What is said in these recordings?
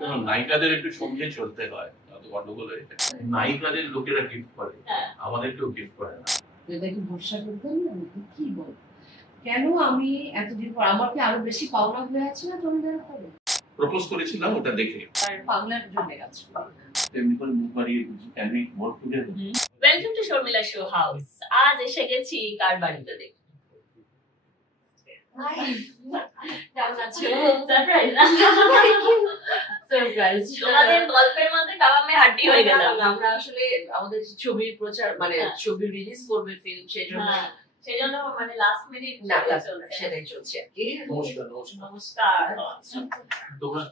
নায়িকাদের একটু সঙ্গে চলতে হয়, গন্ডগোল হয়ে যায়। নায়িকাদের লোকেরা গিফট করে, আমাদের কেউ গিফট করে না। এটা কি ভরসা করতেন না? কি বল, কেন আমি এতদিন পর আমার কি আরো বেশি পাওনা হয়ে আছে না জমিদার পরে? প্রপোজ করেছিলাম ওটা দেখে আর পাগলার জন্য কাজ তেমনি করে মুখ বাড়িয়ে can we work together. Welcome to Sharmila show house. আজ এসে গেছি কার বাড়িতে দেখতে। কেমন আছো? সারপ্রাইজ সারপ্রাইজ তোমাদের গল্পের মধ্যে বাবা মেয়ে হাড্ডি হয়ে গেল। আমরা আসলে আমাদের ছবির প্রচার মানে ছবি রিলিজ করবে ফিল্ম, সেজন্য মানে লাস্ট মিনিট না সেটাই চলছে আর কি। নমস্কার। নমস্কার। তোমরা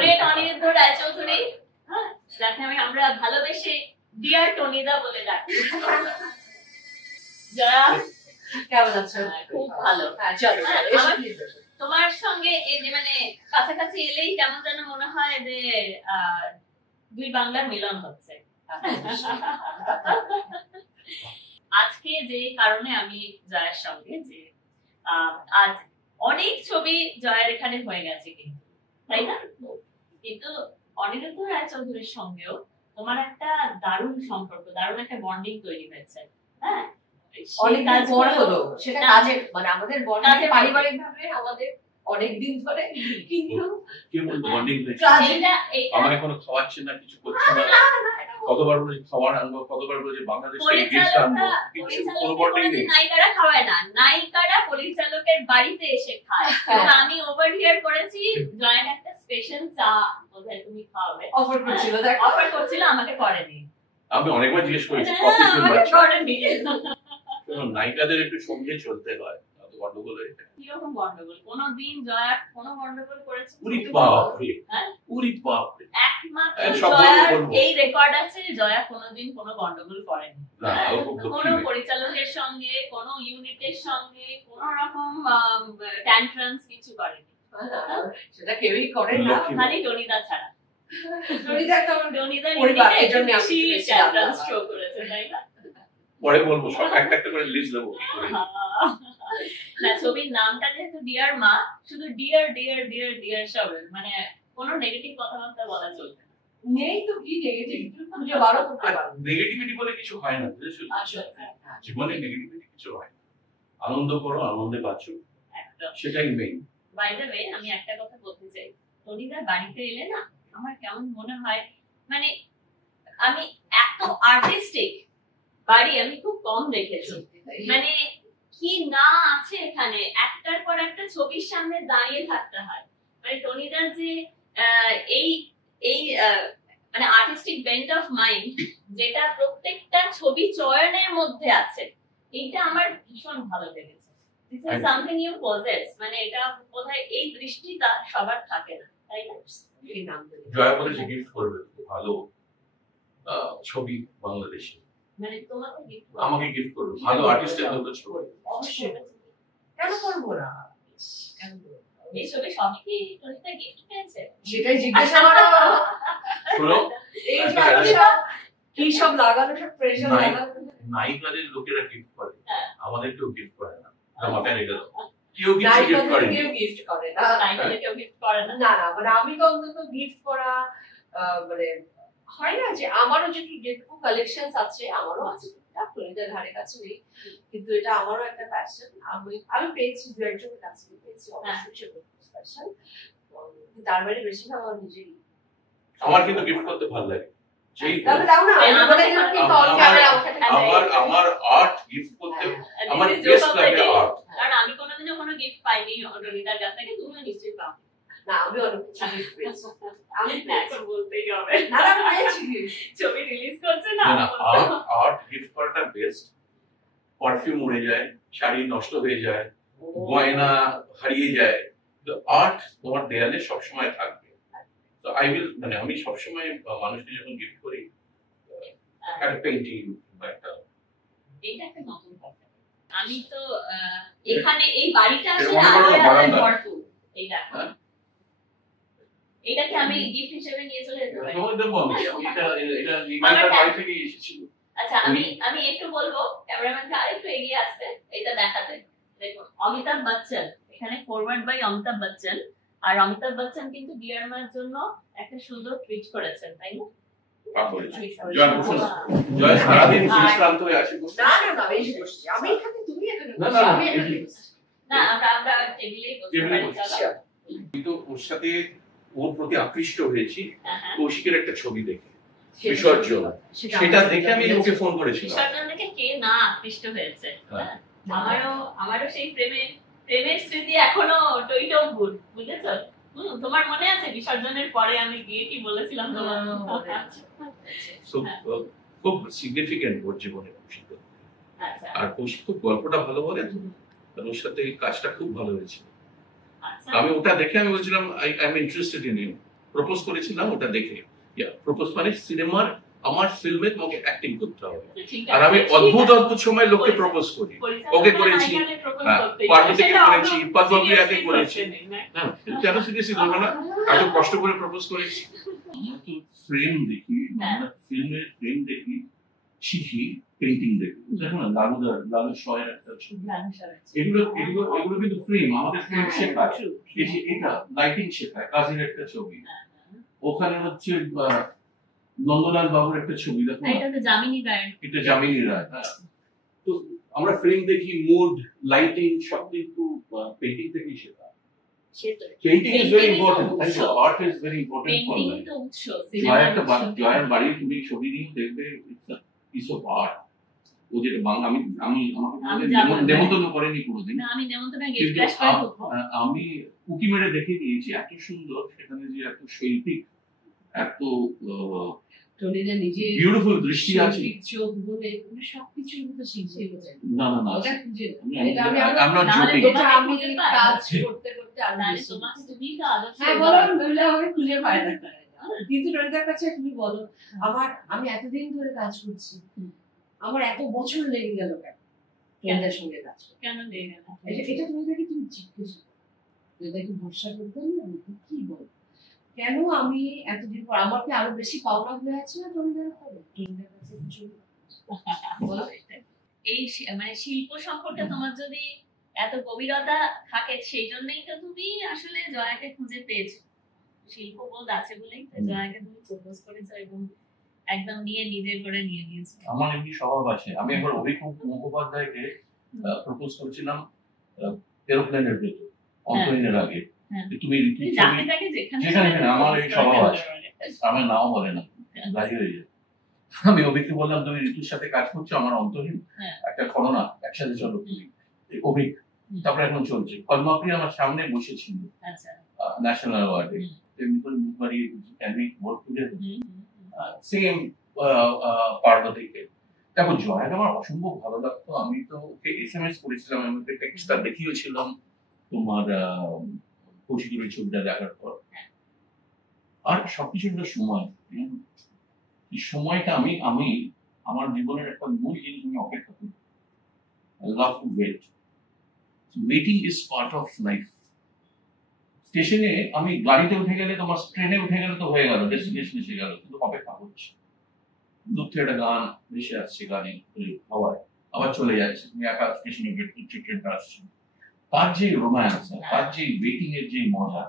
গ্রেট অনিরুদ্ধ রায়চৌধুরী, যাকে আমরা ভালোবেসে ডিয়ার টনিদা বলে ডাকি। জয়া কেমন আছো? খুব ভালো। চলো তোমার সঙ্গে এই যে মানে কাছাকাছি এলেই কেমন যেন মনে হয় যে দুই বাংলার মিলন হচ্ছে। আজকে যে কারণে আমি জয়ের সঙ্গে যে আজ অনেক ছবি জয়ের এখানে হয়ে গেছে কিন্তু, তাই না? কিন্তু অনিরুদ্ধ রায়চৌধুরীর সঙ্গেও তোমার একটা দারুণ সম্পর্ক, দারুণ একটা বন্ডিং তৈরি হয়েছে। হ্যাঁ, অনেক কাজ বড় হলো সেটা কাজে মানে আমাদের বন্ডিং পারিবারিক ভাবে আমাদের অনেক দিন ধরে, কিন্তু কি বলবো বন্ডিং এইটা আমাকে কোনো খাওয়াচ্ছে না, কিছু করছে না। কতবার বলে খাবার আনবো, কতবার বলে বাংলাদেশ থেকে গিফট আনবো, কিছু কোনো বন্ডিং নেই। নায়িকারা খাওয়ায় না, নায়িকারা পরিচালকের বাড়িতে এসে খায়। আমি ওভার হিয়ার করেছি জয়েন একটা স্পেশাল চা বোধহয় তুমি খাওয়াবে অফার করছিল, অফার করছিল, আমাকে করেনি। আমি অনেকবার জিজ্ঞেস করেছি করেনি। নায়িকাদের একটু সঙ্গে চলতে হয়, গন্ডগোল হয়ে যায়। কিরকম গন্ডগোল? কোনদিন জয়া কোনো গন্ডগোল করেছে? উরি বাপরে, উরি বাপরে, একমাত্র জয়ার এই রেকর্ড আছে, জয়া কোনোদিন কোনো গন্ডগোল করেনি। কোনো পরিচালকের সঙ্গে, কোনো ইউনিটের সঙ্গে কোনো রকম ট্যান্ট্রামস কিছু করেনি। সেটা কেউই করে না, খালি টনিদা ছাড়া। টনিদা পরিবার এজন্য বেশি ট্যান্ট্রামস শো করেছে, তাই না? পরে বলবো, সব একটা একটা করে লিস্ট দেবো। না, ছবির নামটা যেহেতু ডিয়ার মা, শুধু ডিয়ার ডিয়ার ডিয়ার ডিয়ার সবের, মানে কোনো নেগেটিভ কথাবার্তা বলা চলবে না। নেই তো, কি নেগেটিভিটি খুঁজে বারো করতে পারো। নেগেটিভিটি বলে কিছু হয় না, বুঝেছো? জীবনে নেগেটিভিটি কিছু হয় না। আনন্দ করো, আনন্দে বাঁচো, সেটাই মেইন। বাই দ্য ওয়ে, আমি একটা কথা বলতে চাই, টনিদার বাড়িতে এলে না আমার কেমন মনে হয়, মানে আমি এত আর্টিস্টিক বাড়ি আমি খুব কম দেখেছি। মানে কি না আছে এখানে, একটার পর একটা ছবির সামনে দাঁড়িয়ে থাকতে হয়। মানে টনিদার যে এই এই মানে আর্টিস্টিক বেন্ট অফ মাইন্ড, যেটা প্রত্যেকটা ছবি চয়নের মধ্যে আছে, এটা আমার ভীষণ ভালো লেগেছে। This is something you possess, মানে এটা বোধহয় এই দৃষ্টিটা সবার থাকে না, তাই না? জয়া বলেছে গিফট করবে ভালো ছবি বাংলাদেশে, মানে তোমাকে গিফট আমাকে গিফট করবে ভালো আর্টিস্টের মতো ছবি। অবশ্যই, কেন করবো না? এই ছবি সবই কি টনিদা গিফট পেয়েছে? সেটাই জিজ্ঞাসা করো। শোনো, এই কি সব লাগানো, সব প্রেশার লাগানো। নায়িকাদের লোকেরা গিফট করে, আমাদের কেউ গিফট করে না। মাথায় রেখে দাও, কেউ কিছু গিফট করে না, কেউ গিফট করে না, নায়িকাদের কেউ গিফট করে না। না না, মানে আমি তো অন্তত গিফট করা মানে হয় না যে আমারও যেটুকু কালেকশনস আছে, আমারও আছে, টনিদার ধারে কাছে নেই, কিন্তু এটা আমারও একটা প্যাশন। আমি পেয়েছি দু একজনের কাছে পেয়েছি, অবশ্যই সেটা প্যাশন। তার বাইরে বেশিরভাগ আমার নিজেরই। আমার কিন্তু গিফট করতে ভালো লাগে। আমার আর্ট গিফট করতে, আমার বেস্ট লাগে আর্ট। কারণ আমি কোনোদিনও কোনো গিফট পাইনি টনিদার কাছ থেকে, তুমি নিশ্চয়ই পাও। না, আমি অনেক কিছু গিফট পেয়েছি। আমি এখন বলতেই হবে, না আমি পেয়েছি। ছবি রিলিজ করছে না, আর্ট গিফট করাটা বেস্ট। পারফিউম উড়ে যায়, শাড়ি নষ্ট হয়ে যায়, গয়না হারিয়ে যায়, তো আর্ট তোমার দেয়ালে সবসময় থাকবে। তো আই উইল, মানে আমি সবসময় মানুষকে যখন গিফট করি একটা পেইন্টিং বা একটা, এইটা একটা নতুন কথা। আমি তো এখানে এই বাড়িটা আসলে আলোয় ভরপুর। এইটা এটাকে আমি গিফট হিসেবে নিয়ে চলে যেতে পারি। এটা নিমাইদার বাড়ি থেকে এসেছিল। আচ্ছা, আমি একটু বলবো ক্যামেরাম্যানকে আরেকটু এগিয়ে আসতে, এটা দেখাতে। দেখুন, অমিতাভ বচ্চন, এখানে ফরওয়ার্ড বাই অমিতাভ বচ্চন, আর অমিতাভ বচ্চন কিন্তু ডিয়ার মার জন্য একটা সুন্দর টুইট করেছেন, তাই না? জয় বসুন। জয় সারাদিন বিশ্রান্ত হয়ে আছে। না না না, বেশি বসছি আমি এখানে, তুমি এখানে না, বসো, না, আমি এখানে এই- বসছি। না, আমরা টেবিলেই বসতে পারি। চলো। কিন্তু ওর সাথে ওর প্রতি আকৃষ্ট হয়েছি হ্যাঁ, কৌশিকের একটা ছবি দেখে, সেটা- বিসর্জন। সেটা সেটা আমি দেখে আমি বলেছি। ওকে ফোন করেছিলাম। বিসর্জন থেকে কে না আকৃষ্ট হয়েছে। হ্যাঁ। হ্যাঁ? আমারও সেই প্রেমের স্মৃতি এখনো টইটম্বুর, বুঝেছো? তোমার মনে আছে বিসর্জনের পরে আমি গিয়ে কি বলেছিলাম তোমার? So, খুব সিগনিফিকেন্ট ওর জীবনে কৌশিক। আচ্ছা আর কৌশিক খুব গল্পটা ভালো বলে, আর ওর সাথে কাজটা খুব ভালো হয়েছে। আচ্ছা আমি ওটা দেখে আমি বলছিলাম I am interested in you, propose করেছিলাম ওটা দেখে। প্রপোজ মানে সিনেমার আমার ফিল্মে তোমাকে অ্যাক্টিং করতে হবে। ঠিক আর আছে, আমি ঠিক অদ্ভুত আছে। অদ্ভুত সময় লোককে প্রপোজ করি। পরিচালক ওকে মানে করেছি, নায়িকাকে propose হ্যাঁ, করতেই হয়। পার্বতীকে সেটা করেছি, অত পদ্মপ্রিয়াকে seriously করেছি। করতে নেই, না? হ্যাঁ, কেন সিরিয়াসলি বলবো না? এত কষ্ট করে প্রপোজ করেছি। আমরা তো ফ্রেম দেখি, আমরা ফিল্মের ফ্রেম দেখি, শিখি, পেন্টিং দেখি। দেখো না লালু শয়ের একটা ছবি, এগুলো কিন্তু ফ্রেম, আমাদের ফ্রেম শেখায়। এই যে এটা লাইটিং শেখায়, কাজের একটা ছবি। ওখানে হচ্ছে নন্দলাল বাবুর একটা ছবি, দেখো না? এটা তো যামিনী গায়ের। এটা যামিনী রায়। হ্যাঁ। তো আমরা ফ্রেম দেখি, মুড, লাইটিং সব কিন্তু পেন্টিং থেকেই শেখা। Painting is very important, art is very important for painting life. তো উৎস, জয়ের বাড়ি তুমি ছবি নিয়ে দেখবে, it's a piece of art. ও যেটা আমি আমাকে নেমন্তন্ন করেনি কোনোদিন, না, আমি নেমন্তন্ন গেট কিন্তু ক্র্যাশ করে ঢুকবো। আমি উকি মেরে দেখে দিয়েছি, এত সুন্দর সেখানে যে এত শৈল্পিক, এত টনিদা নিজে বিউটিফুল দৃষ্টি আছে। চোখ বলে উনি সবকিছু কিন্তু শিখে গেছেন। না না না, ওটা খুঁজে নাও। আমি- এটা আমি I'm not নাহলে joking. এটা আমি খুঁজে পাই। কাজ করতে করতে আমি তাহলে বেশি- তোমাকে তুমি তো আদর্শ হ্যাঁ বলো, নইলে আমাকে খুঁজে পায় না। কিন্তু টনিদার কাছে তুমি বলো, আমি এতদিন ধরে কাজ করছি, আমার এত বছর লেগে গেল কেন টনিদার সঙ্গে কাজ করতে? কেন দেয় না? এটা টনিদাকে তুমি জিজ্ঞেস করো, টনিদাকে ভরসা করতেন না, আমাকে কি বল, কেন আমি এতদিন পর আমার কি আরো বেশি পাওনা হয়ে আছে না টনিদার উপরে? টনিদার কাছে কিছু বলো। এই মানে শিল্প সম্পর্কে তোমার যদি এত গভীরতা থাকে, সেই জন্যই তো তুমি আসলে জয়াকে খুঁজে পেয়েছো। শিল্পবোধ আছে বলেই তো জয়াকে তুমি প্রপোজ করেছো এবং একদম নিজের করে নিয়ে নিয়েছো। আমার এমনি স্বভাব আছে। আমি একবার অভিজ্ঞ মুখোপাধ্যায়কে প্রপোজ করেছিলাম এরোপ্লেনের ভেতর, অন্তহীনের আগে। হ্যাঁ। যে তুমি ঋতুর তুমি ছবি, যাকে তাকে যেখানে যেখানে সেখানে আমার এই propose স্বভাব করে আছে। ফেলতে পারে। আমার নাও বলে না, রাজি হয়ে যায়। আমি অভিজ্ঞ বললাম তুমি ঋতুর সাথে কাজ করছো, আমার অন্তহীন হ্যাঁ। একটা করোনা, একসাথে চলো তুমি। অভিজ্ঞ তারপরে এখন চলছে। পদ্মাপ্রিয়া আমার সামনে বসেছিল আচ্ছা। ন্যাশনাল অ্যাওয়ার্ডে, তেমনি করে মুখ বাড়িয়ে can we work together, same পার্বতীকে। দেখো জয়াকে আমার অসম্ভব ভালো লাগতো। আমি তো ওকে SMS করেছিলাম, আমি ওকে টেক্সটটা দেখিয়েছিলাম তোমার কৌশিকের ওই ছবিটা দেখার পর। আর সবকিছু একটা সময়, এই সময়টা আমি আমার জীবনের একটা মূল জিনিস, আমি অপেক্ষা করি। I love to wait. Waiting is part of life. স্টেশনে আমি গাড়িতে উঠে গেলে, তোমার ট্রেনে উঠে গেলে তো হয়ে গেল, ডেস্টিনেশন এসে গেল, কিন্তু অপেক্ষা করছি। দূর থেকে একটা গান ভেসে আসছে, গানে হাওয়ায় আবার চলে যাচ্ছে, তুমি একা স্টেশনে ওয়েট করছো, ট্রেনটা আসছে। তার যে রোম্যান্স, তার যে ওয়েটিং এর যে মজা,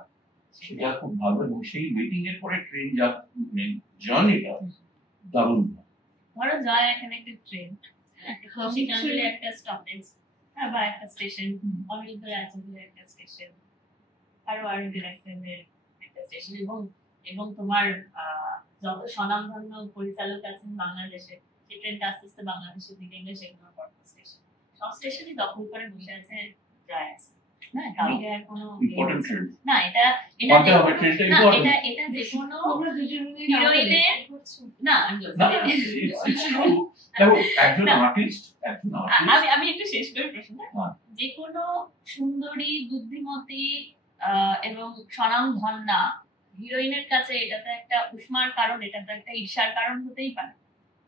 সেটা খুব ভালো। এবং সেই ওয়েটিং এর পরে ট্রেন জার্নিটা দারুণ। ধরো জয়া এখানে একটা ট্রেন, সেখানে একটা স্টপেজ বা একটা স্টেশন, অনিরুদ্ধ রায়চৌধুরীর একটা স্টেশন, আরো ডিরেক্টরের একটা স্টেশন, এবং তোমার যত স্বনামধন্য পরিচালক আছেন বাংলাদেশে, সেই ট্রেনটা আস্তে আস্তে বাংলাদেশের দিকে গেলে সেগুলো পরপর স্টেশন, সব স্টেশনই দখল করে বসে আছে জয়া। না কাউকে আর কোনো ইম্পর্টেন্ট ট্রেন না, এটা মানতে হবে, ট্রেনটা ইম্পর্টেন্ট। এটা যে কোনো তোমরা দুজন মিলে হিরোইনের না না it's true. দেখো একজন আর্টিস্ট, আমি একটু শেষ করে প্রশ্ন, হ্যাঁ। যে কোনো সুন্দরী, বুদ্ধিমতী এবং স্বনামধন্যা হিরোইনের কাছে এটা তো একটা উষ্মার কারণ, এটা তো একটা ঈর্ষার কারণ হতেই পারে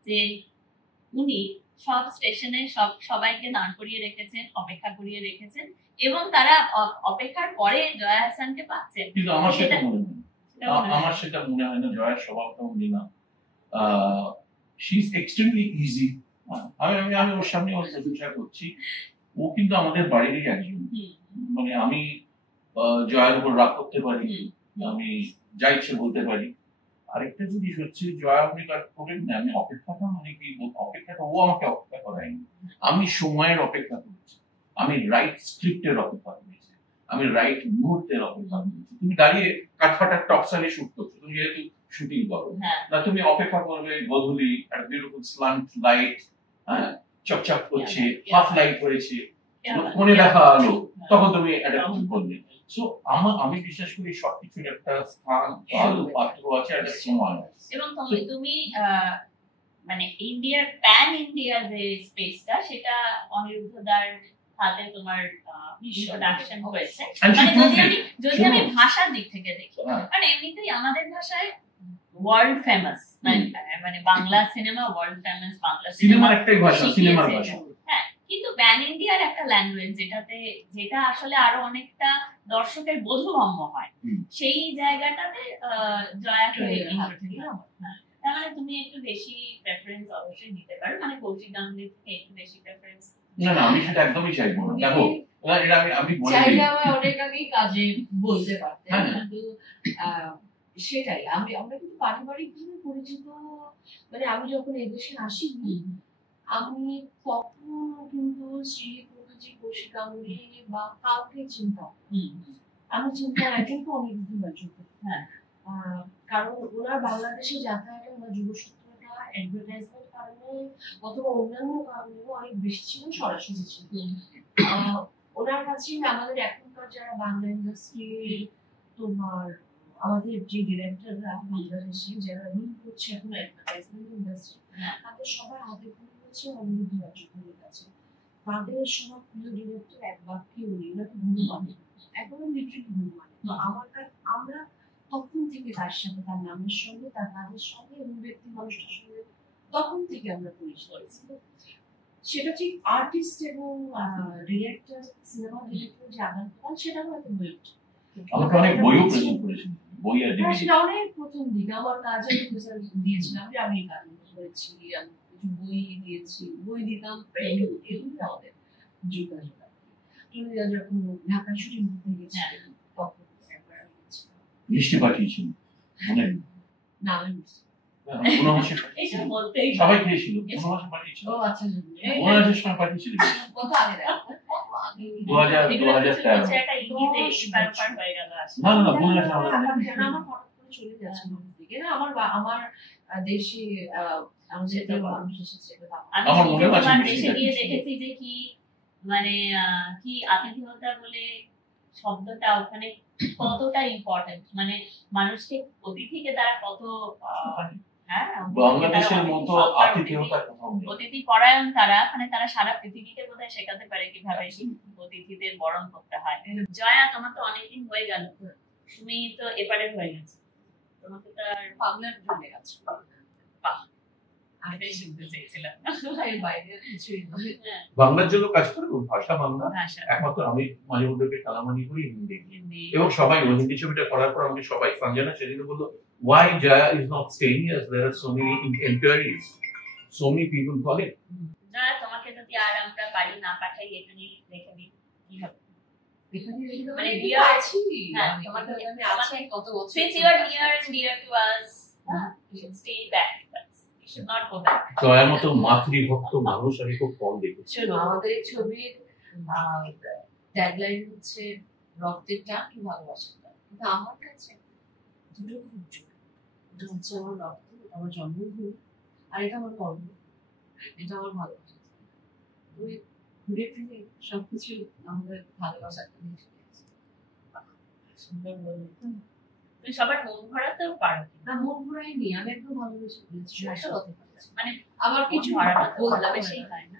যে উনি সব স্টেশনে সবাইকে দাঁড় করিয়ে রেখেছেন, অপেক্ষা করিয়ে রেখেছেন, এবং তারা অপেক্ষার পরে জয়া হাসানকে পাচ্ছেন। কিন্তু আমার সেটা মনে হয় না, আমার সেটা মনে হয় না। জয়ের স্বভাবটা উনি না, শি ইজ এক্সট্রিমলি ইজি। আমি ওর সামনে ওর প্রশংসা করছি। ও কিন্তু আমাদের বাড়িরই একজন, মানে আমি জয়ের উপর রাগ করতে পারি, আমি যা ইচ্ছে বলতে পারি। আরেকটা জিনিস হচ্ছে জয়া আপনি কাজ করেন না, আমি অপেক্ষাটা মানে কি অপেক্ষাটা ও আমাকে অপেক্ষা করায়নি, আমি সময়ের অপেক্ষা করেছি, আমি রাইট স্ক্রিপ্টের অপেক্ষা করেছি, আমি রাইট মুহূর্তের অপেক্ষা করেছি। তুমি দাঁড়িয়ে কাঠফাটার টপসালে শুট করছো, তুমি যেহেতু শুটিং করো না, তুমি অপেক্ষা করবে গধূলি একটা বিউটিফুল স্লান্ট লাইট, হ্যাঁ চকচক করছে, হাফ লাইট করেছে, মনে দেখা আলো, তখন তুমি একটা কিছু করবে। সো আমি বিশ্বাস করি সবকিছুর একটা স্থান, কাল, পাত্র আছে, একটা সময় আছে। এবং তুমি মানে ইন্ডিয়ার প্যান ইন্ডিয়ার যে স্পেসটা, সেটা অনিরুদ্ধদার হাতে তোমার ইন্ট্রোডাকশন হয়েছে। মানে যদি আমি ভাষার দিক থেকে দেখি, মানে এমনিতেই আমাদের ভাষায় ওয়ার্ল্ড ফেমাস, মানে Bangla cinema world famous, Bangla সিনেমার একটাই ভাষা, সিনেমার ভাষা। হ্যাঁ, কিন্তু প্যান ইন্ডিয়ার একটা ল্যাঙ্গুয়েজ যেটা আসলে আরো অনেকটা দর্শকের বোধগম্য হয়, সেই জায়গাটাতে জয়াকে তার মানে তুমি একটু বেশি প্রেফারেন্স অবশ্যই দিতে পারো, মানে কৌশিক গাঙ্গুলি থেকে একটু বেশি প্রেফারেন্স। না আমি সেটা একদমই চাইবো না, দেখো এটা আমি বলে দিই, চাইলে আমি অনেক আগেই কাজে বলতে পারতাম, কিন্তু সেটাই আমরা কিন্তু পারিবারিকভাবে পরিচিত। মানে আমি যখন এদেশে আসি, আমি কখনো কিন্তু শ্রী মুখার্জি, কৌশিক গাঙ্গুলি বা কাউকে চিনতাম, আমি চিন্তা কিন্তু অনিরুদ্ধ বাজপেয়ী। হ্যাঁ, কারণ ওনার বাংলাদেশে যাতায়াতে ওনার যুবসূত্রটা অ্যাডভার্টাইজমেন্ট কারণে অথবা অন্যান্য কারণে অনেক বেশি ছিল, সরাসরি ছিল। ওনার কাছে আমাদের এখনকার যারা বাংলা ইন্ডাস্ট্রি, তোমার আমাদের যে ডিরেক্টররা বাংলাদেশে যারা রুল করছে এখন অ্যাডভার্টাইজমেন্ট ইন্ডাস্ট্রি, তাদের সবার হাতে খড়ি হচ্ছে অনিরুদ্ধ বাজপেয়ীর কাছে। তাদের সবার প্রিয় ডিরেক্টর এক বাক্যে উনি, ওনাকে ধন্যবাদ, একদম লিটারেলি ধন্যবাদ। তো আমরা তখন থেকে তার সাথে, তার নামের সঙ্গে, তার কাজের সঙ্গে এবং ব্যক্তি মানুষটার সঙ্গে তখন থেকে আমরা পরিচিত হয়েছি। সেটা ঠিক আর্টিস্ট এবং ডিরেক্টর, সিনেমা ডিরেক্টর যে আদান প্রদান, সেটা হয়তো হয়ে ওঠে। আমাকে অনেক বইও প্রেজেন্ট করেছেন, বই আর ডিভিডি। সেটা অনেক প্রথম দিকে আমার কাজে প্রেজেন্ট দিয়েছিলাম, যে আমি কাজ করেছি, আমি কিছু বই দিয়েছি, বই দিতাম, এগুলো আমাদের যোগাযোগ। টুনিদা যখন ঢাকা শুটিং করতে গেছি, তখন একবার আমি গেছিলাম, মিষ্টি পাঠিয়েছিল মনে না সবাই খেয়েছিল, পাঠিয়েছিল। ও আচ্ছা, বোনাসের সময় পাঠিয়েছিল, কত আগে দেখ, 2013। না বোনাস আমার হঠাৎ করে চলে যাচ্ছে দিকে না, আমার দেশে মানুষ এসেছে, আমার মনে হয় দেশে গিয়ে দেখেছি যে কি মানে কি আতিথেয়তা বলে শব্দটা ওখানে কতটা ইম্পর্টেন্ট, মানে মানুষকে অতিথিকে তারা কত বাংলাদেশের মতো আতিথেয়তা, অতিথি পরায়ণ তারা, মানে তারা সারা পৃথিবীকে বোধহয় শেখাতে পারে কিভাবে অতিথিদের বরণ করতে হয়। জয়া, তোমার তো অনেকদিন হয়ে গেল, তুমি তো এপারে হয়ে গেছো, তোমাকে তো আর বাংলার জন্য আছে। বাংলার জন্য কাজ করে, ভাষা বাংলা, একমাত্র আমি মাঝে মধ্যে কালামানি করি হিন্দি, এবং সবাই হিন্দি ছবিটা করার পর আমাকে সবাই সঞ্জনা সেদিন বললো, why Jaya is not staying as there are so many inquiries, so many people calling. Jaya, তোমাকে যদি আর আমরা বাড়ি না পাঠাই, এটা নিয়ে দেখে দিই কি হবে? মানে dear আছি, হ্যাঁ তোমাকে আমি আছি কত বছর, since you are near and dear to us, you should stay back, but you should not go back. জয়ার মতো মাতৃভক্ত মানুষ আমি খুব কম দেখেছি। আমাদের এই ছবির ট্যাগলাইন হচ্ছে রক্তের টান কি ভালোবাসার টান, কিন্তু আমার কাছে দুটো খুব জোর। এটা হচ্ছে আমার রক্ত, আমার জন্মভূমি, আর এটা আমার কর্ম, এটা আমার ভালোবাসা। ওই ঘুরে ফিরে সবকিছু আমাদের ভালোবাসার টানে চলে গেছে। সুন্দর বলে তুমি সবার মন ভরাতেও পারো না, মন ভরাই নি, আমি একদম ভালোবেসে বলেছি, মানে আমার কিছু ভালোবেসেই হয় না।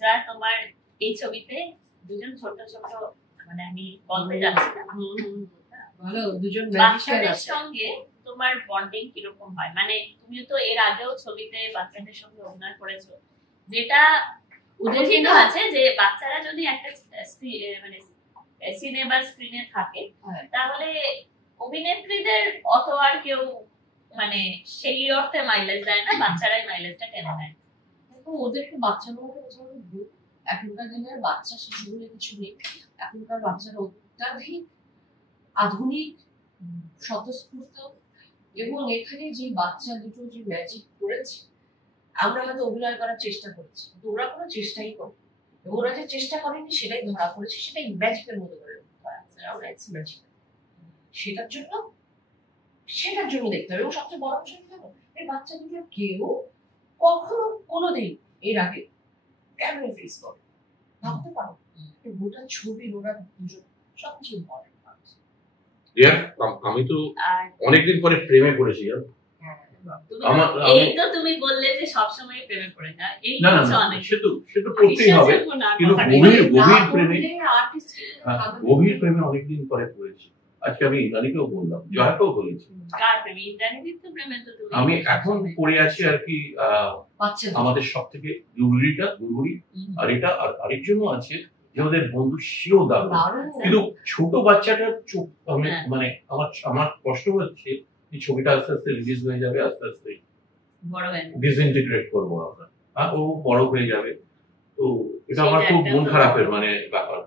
যা তোমার এই ছবিতে দুজন ছোট ছোট, মানে আমি বলতে যাচ্ছি না, ভালো দুজন বাচ্চাদের সঙ্গে তোমার বন্ডিং কিরকম হয়? মানে তুমি তো এর আগেও ছবিতে বাচ্চাদের সঙ্গে অভিনয় করেছো, যেটা উদাহরণ আছে যে বাচ্চারা যদি একটা মানে সিনেমা স্ক্রিনে থাকে, তাহলে অভিনেত্রীদের অত আর কেউ মানে সেই অর্থে মাইলেজ দেয় না, বাচ্চারাই মাইলেজটা টেনে নেয়। ওদেরকে বাচ্চা বলতে এখনকার দিনের বাচ্চা শিশুগুলো কিছু নেই, এখনকার বাচ্চারা অত্যাধিক আধুনিক, স্বতঃস্ফূর্ত, এবং এখানে যে বাচ্চা দুটো যে ম্যাজিক করেছে, আমরা হয়তো অভিনয় করার চেষ্টা করেছি, কিন্তু ওরা কোনো চেষ্টাই করে, এবং ওরা যে চেষ্টা করেনি সেটাই ধরা পড়েছে, সেটাই ম্যাজিকের মতো করে সেটার জন্য দেখতে হবে। এবং সবচেয়ে বড় বিষয় কি, এই বাচ্চা দুটো কেউ কখনো কোনোদিন এর আগে ক্যামেরা ফেস করে ভাবতে পারো, গোটা ছবি ওরা দুজন সবচেয়ে ইম্পর্টেন্ট। আমি তো অনেকদিন পরে প্রেমে পড়েছি। এই তো তুমি বললে যে সবসময় প্রেমে পড়ে না, এই না না সে তো পড়তেই হবে, কিন্তু গভীর প্রেমে অনেকদিন পরে পড়েছি। আজকে আমি ইন্দ্রাণীকেও বললাম, জয়াকেও বলেছি। আমি এখন পড়ে আছি আর কি, আমাদের সব থেকে গুরুরি আর এটা, আর আরেকজনও আছে যে আমাদের বন্ধু, সেও দারুণ। কিন্তু ছোট বাচ্চাটার চোখ মানে আমার কষ্ট হচ্ছে, এই ছবিটা আস্তে আস্তে রিলিজ হয়ে যাবে, আস্তে আস্তে ডিসইন্টিগ্রেট করবো আমরা, ও বড় হয়ে যাবে। তো এটা আমার খুব মন খারাপের মানে ব্যাপার।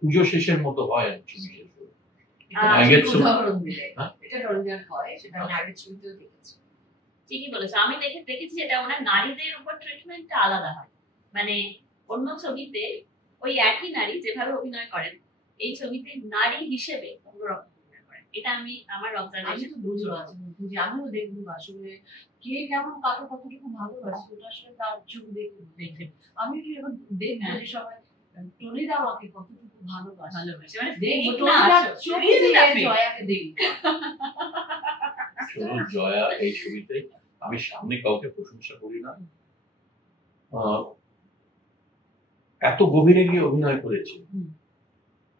পুজো শেষের মতো হয় ছবি শেষ হয়ে। ঠিকই বলেছো, আমি দেখেছি এটা ওনার নারীদের উপর ট্রিটমেন্টটা আলাদা হয়। মানে অন্য ছবিতে ওই একই নারী যেভাবে অভিনয় করেন, এই ছবিতে নারী হিসেবে অন্যরকম অভিনয় করেন। এটা আমি আমার অবজারভেশন বুঝি, আমিও দেখবো আসলে কে কেমন কাকে কতটুকু ভালোবাসে, ওটা আসলে তার ছবি দেখে আমি এবার দেখবো যে সবাই টনিদা আমাকে কতটুকু ভালোবাসে, মানে দেখবো জয়াকে দেখবো। জয়া এই ছবিতে আমি সামনে কাউকে প্রশংসা করি না, এত গভীরে গিয়ে অভিনয় করেছে,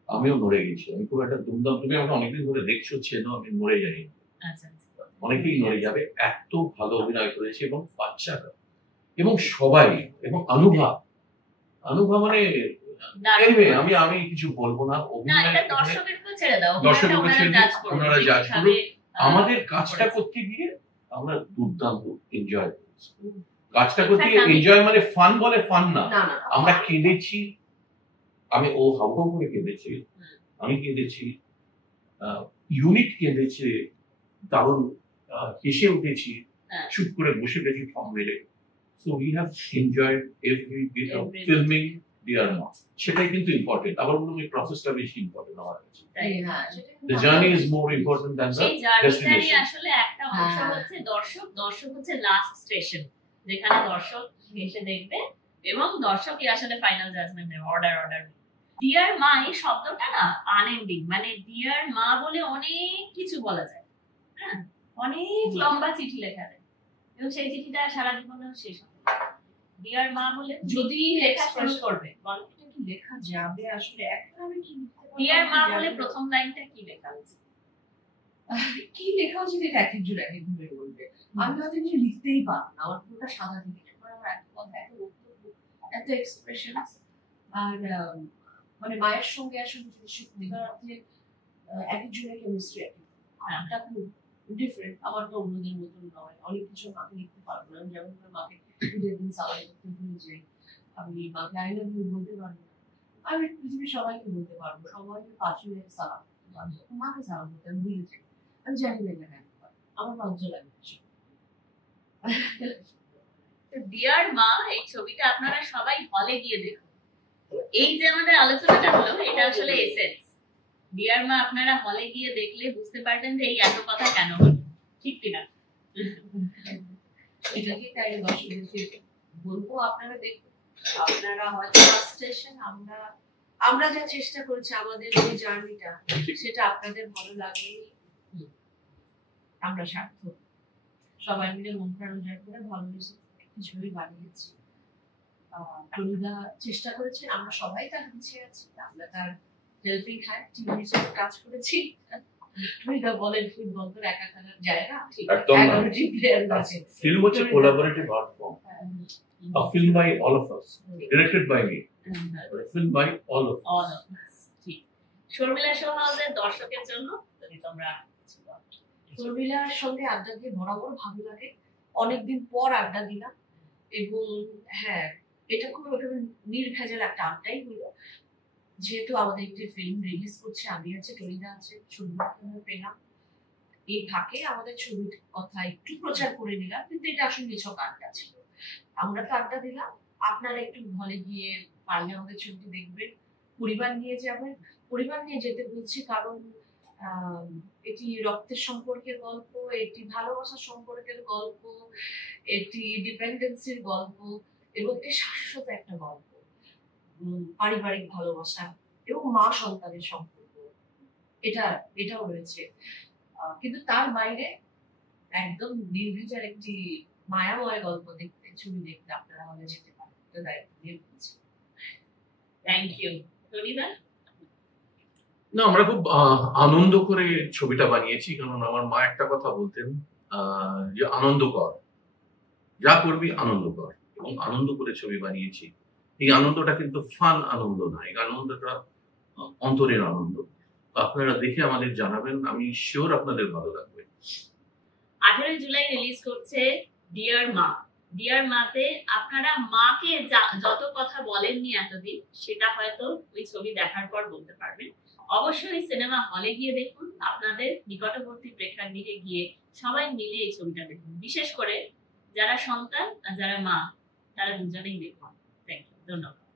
আমিও নড়ে গেছি। আমি খুব একটা দুমদাম, তুমি আমাকে অনেকদিন ধরে দেখছো, চেনো, আমি নড়ে যাই, অনেকেই নড়ে যাবে, এত ভালো অভিনয় করেছে। এবং বাচ্চারা এবং সবাই, এবং অনুভা মানে আমি কিছু বলবো না, দর্শকের উপর ছেড়ে দাও, ওনারা জাজ করুন। আমাদের কাজটা করতে গিয়ে আমরা দুর্দান্ত এনজয় করেছি। কাজটা করতে এনজয় মানে ফান বলে ফান না, আমরা কেঁদেছি, আমি ও হাউ করে কেঁদেছি, আমি কেঁদেছি, ইউনিট কেঁদেছে, দারুণ হেসে উঠেছি, চুপ করে বসে গেছি ফর্ম মেরে। So we have enjoyed every bit of filming dear মা। সেটাই কিন্তু ইম্পর্টেন্ট। আবার বলুন, এই প্রসেসটা বেশি ইম্পর্টেন্ট আমার কাছে। The journey is more important than the destination. আসলে একটা অংশ হচ্ছে দর্শক হচ্ছে লাস্ট স্টেশন, যেখানে দর্শক এসে দেখবে এবং দর্শকই আসলে ফাইনাল জাজমেন্ট দেবে, অর্ডার। ডিয়ার মা এই শব্দটা না আনএন্ডিং, মানে ডিয়ার মা বলে অনেক কিছু বলা যায়, হ্যাঁ, অনেক লম্বা চিঠি লেখা যায়, এবং সেই চিঠিটা সারা জীবনেও শেষ হবে। ডিয়ার মা বলে যদি এক্সপ্রেস করবে, এটা কি লেখা যাবে আসলে? একটা আমি কি ডিয়ার মা বলে প্রথম লাইনটা কি লেখা আছে, কি লেখা উচিত, এটা এক একজন এক একভাবে বলবে। আমি হয়তো কিছু লিখতেই পারবো না, আমার পুরোটা সাদা দিকে, আমার এত কথা, এত বক্তব্য, এত এক্সপ্রেশন। আর মানে মায়ের সঙ্গে আসলে যদি সত্যিকার অর্থে এক একজনের কেমিস্ট্রি একটা খুব ডিফারেন্ট। আমার তো অন্যদের মতন নয়, অনেক কিছু মাকে লিখতে পারবো না। যেমন মাকে ঈদের দিন সালাম করতে ভুলে যাই, আমি মাকে আই লাভ ইউ বলতে পারবো না। আমি পৃথিবীর সবাইকে বলতে পারবো, সবাইকে পাশে সালাম মাকে সালাম করতে আমি ভুলে যাই, আমি জানি না কেন আমার লজ্জা লাগে। ডিয়ার মা এই ছবিটা আপনারা সবাই হলে গিয়ে দেখুন। এই যে আমাদের আলোচনাটা হলো, এটা আসলে এসেন্স। ডিয়ার মা আপনারা হলে গিয়ে দেখলে বুঝতে পারবেন যে এই এত কথা কেন হলো, ঠিক কিনা? এটাকে তাই দর্শকদেরকে বলবো, আপনারা দেখুন। আপনারা হয়তো স্টেশন, আমরা যা চেষ্টা করেছি আমাদের যে জার্নিটা, সেটা আপনাদের ভালো লাগে, আমরা সার্থক। সবাই মিলে মন প্রাণ করে ভালোবেসে কিছুই বানিয়েছি। টনিদা চেষ্টা করেছেন, আমরা সবাই তার পিছিয়ে আছি, আমরা তার হেল্পিং হ্যান্ড টিম হিসেবে কাজ করেছি। টনিদা বলেন ফুটবল তো একা খেলার জায়গা, ফিল্ম হচ্ছে collaborative art form, a film by all of us, directed by me, a film by all of us. ঠিক। শর্মিলা শো হাউসের দর্শকের জন্য যদি তোমরা শর্মিলার সঙ্গে আড্ডা দিয়ে বরাবর ভালো লাগে, অনেকদিন পর আড্ডা দিলাম। এবং হ্যাঁ, এটা খুব একেবারে নির্ভেজাল একটা আড্ডাই হলো। যেহেতু আমাদের একটি ফিল্ম রিলিজ করছে, আমি আছে, টনিদা আছে, ছবি পেলাম, এই ফাঁকে আমাদের ছবির কথা একটু প্রচার করে নিলাম, কিন্তু এটা আসলে নিছক আড্ডা ছিল। আমরা তো আড্ডা দিলাম, আপনারা একটু হলে গিয়ে পারলে আমাদের ছবিটি দেখবেন, পরিবার নিয়ে যাবেন। পরিবার নিয়ে যেতে বলছি কারণ এটি রক্তের সম্পর্কের গল্প, এটি ভালোবাসার সম্পর্কের গল্প, এটি ডিপেন্ডেন্সির গল্প, এবং এটি শাশ্বত একটা গল্প, পারিবারিক ভালোবাসা এবং মা সন্তানের সম্পর্ক, এটাও রয়েছে। কিন্তু তার বাইরে একদম নির্ভেজাল একটি মায়াময় গল্প দেখতে, ছবি দেখতে আপনারা হলে যেতে পারেন। তো দায়িত্ব দিয়ে বলছি। Thank you. টনিদা? না, আমরা খুব আনন্দ করে ছবিটা বানিয়েছি, কারণ আমার মা একটা কথা বলতেন, যে আনন্দ কর, যা করবি আনন্দ কর, এবং আনন্দ করে ছবি বানিয়েছি। এই আনন্দটা কিন্তু ফান আনন্দ না, এই আনন্দটা অন্তরের আনন্দ। আপনারা দেখে আমাদের জানাবেন, আমি শিওর আপনাদের ভালো লাগবে। 18 জুলাই রিলিজ করছে ডিয়ার মা। ডিয়ার মাতে আপনারা মাকে যত কথা বলেননি এতদিন, সেটা হয়তো ওই ছবি দেখার পর বলতে পারবেন। অবশ্যই সিনেমা হলে গিয়ে দেখুন, আপনাদের নিকটবর্তী প্রেক্ষাগৃহে গিয়ে সবাই মিলে এই ছবিটা দেখুন। বিশেষ করে যারা সন্তান আর যারা মা, তারা দুজনেই দেখুন। থ্যাংক ইউ, ধন্যবাদ।